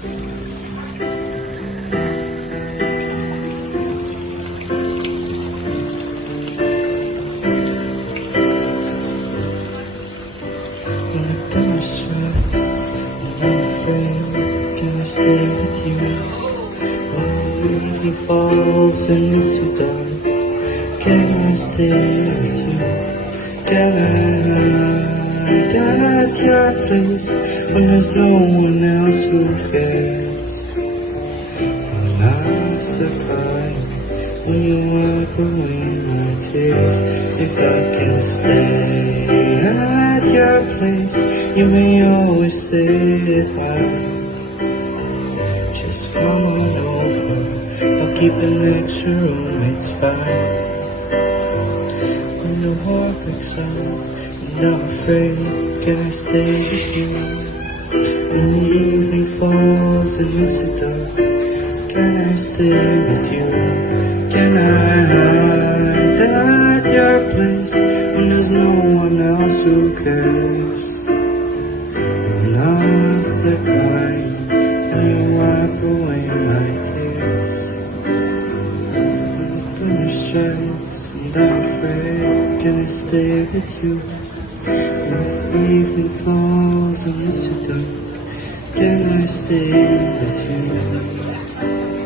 When the thunder strikes and I'm afraid, can I stay with you? When the evening falls and it's too dark, can I stay with you? Can I at your place when there's no one else who cares? When I start crying, when you wipe away my tears, if I can stay at your place, you may always stay at mine. Just come on over, I'll keep an extra room, it's fine. When the war breaks out and I'm afraid, can I stay with you? When the evening falls and it's so dark, can I stay with you? Can I hide at your place when there's no one else who cares? When I start crying and you wipe away my tears, when the thunder strikes and I'm afraid, can I stay with you? When the evening falls and it's so dark, can I stay with you?